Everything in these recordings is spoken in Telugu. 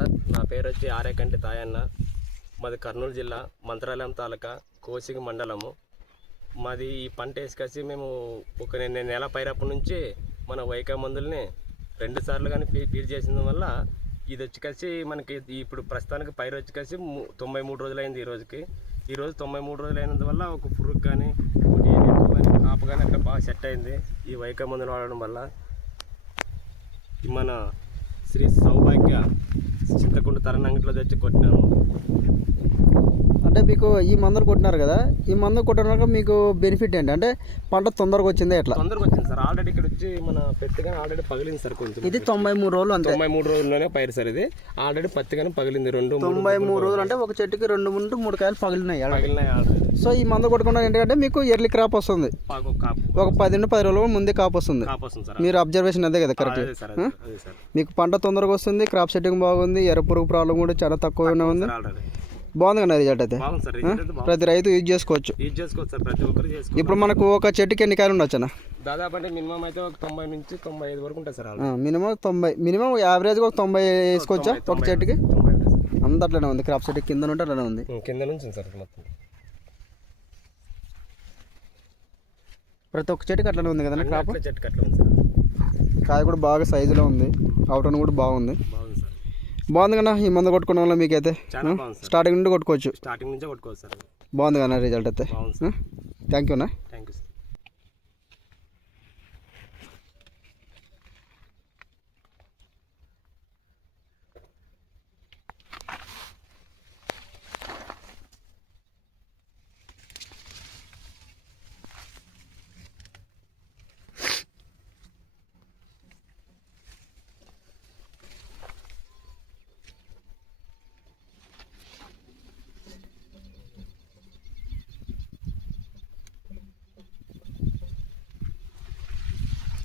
సార్. నా పేరు వచ్చి ఆరేకంటి తాయన్న. మాది కర్నూలు జిల్లా మంత్రాలయం తాలూకా కోసిగ మండలము. మాది ఈ పంట వేసుకొచ్చి మేము ఒక నిన్న నెల పైరప్పటి నుంచి మన వైకా మందుల్ని రెండు సార్లు కానీ పీ ఫీల్ చేసిన వల్ల ఇది వచ్చి మనకి ఇప్పుడు ప్రస్తుతానికి పైరు వచ్చి కలిసి తొంభై మూడు రోజులు అయింది ఈ రోజుకి. ఈ రోజు తొంభై మూడు రోజులు అయినందువల్ల ఒక పురుగు కానీ ఒకటి కానీ కాపు కానీ అక్కడ బాగా సెట్ అయింది ఈ వైకా మందులు వాడడం వల్ల. మన శ్రీ సౌభాగ్య చింతకుండ తరణంగిట్లో తెచ్చి కొట్టినాము. అంటే మీకు ఈ మందులు కొట్టినారు కదా ఈ మందు కొట్టినాక మీకు బెనిఫిట్ ఏంటి? అంటే పంట తొందరగా వచ్చిందా ఎట్లా? తొందరగా వచ్చింది సార్. ఆల్రెడీ ఇక్కడ వచ్చి మన పెత్తి కానీ ఆల్రెడీ పగిలింది సార్ కొంచెం. ఇది తొంభై మూడు రోజులు అంతే. తొంభై మూడు రోజుల్లోనే పైరు సార్ ఇది. ఆల్రెడీ పత్తి కానీ పగిలింది రెండు మూడు తొంభై మూడు రోజులు అంటే ఒక చెట్టుకి రెండు ముందు మూడు కాయలు పగిలినాయి. పగిలినాయి ఆల్రెడీ సో ఈ మందు కొట్టుకుంటే ఏంటంటే మీకు ఎర్లీ క్రాప్ వస్తుంది. ఒక పది నుండి పది రోజులు ముందే కాపు వస్తుంది. మీరు అబ్జర్వేషన్ అదే కదా కరెక్ట్ మీకు పంట తొందరగా వస్తుంది. క్రాప్ సెట్టింగ్ బాగుంది. ఎర్ర పురుగు ప్రాబ్లం కూడా చాలా తక్కువగానే ఉంది. బాగుంది కదా రిజల్ట్ అయితే? ప్రతి రైతు యూజ్ చేసుకోవచ్చు. యూజ్ చేసుకోవచ్చు సార్ ప్రతి ఒక్కరు చేసుకోవచ్చు. ఇప్పుడు మనకు ఒక చెట్టుకి ఎన్ని కాయలు ఉండొచ్చు అన్న? దాదాపు అంటే మినిమం అయితే ఒక తొంభై నుంచి తొంభై ఐదు వరకు ఉంటుంది సార్ మినిమం తొంభై మినిమం యావరేజ్గా ఒక తొంభై వేసుకోవచ్చా? ఒక చెట్టుకి? అంత అట్లనే ఉంది. క్రాప్ సెట్ కింద ఉంటే అట్లనే ఉంది. కింద నుంచి సార్ మొత్తం. ప్రతి ఒక్క చెట్టుకి అట్లనే ఉంది కదండి క్రాప్? అట్లా చెట్టు కట్ల ఉంది సార్. కాయ కూడా బాగా సైజులో ఉంది. అవుటన్ కూడా బాగుంది. బాగుంది సార్. బాగుంది కదా ఈ మందు కొట్టుకోవడం వల్ల మీకైతే స్టార్టింగ్ నుండి కొట్టుకోవచ్చు. స్టార్టింగ్ నుంచే కొట్టుకోవచ్చు సార్. బాగుంది కదా రిజల్ట్ అయితే. థ్యాంక్ యూ అన్న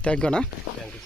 థ్యాంక్ యూ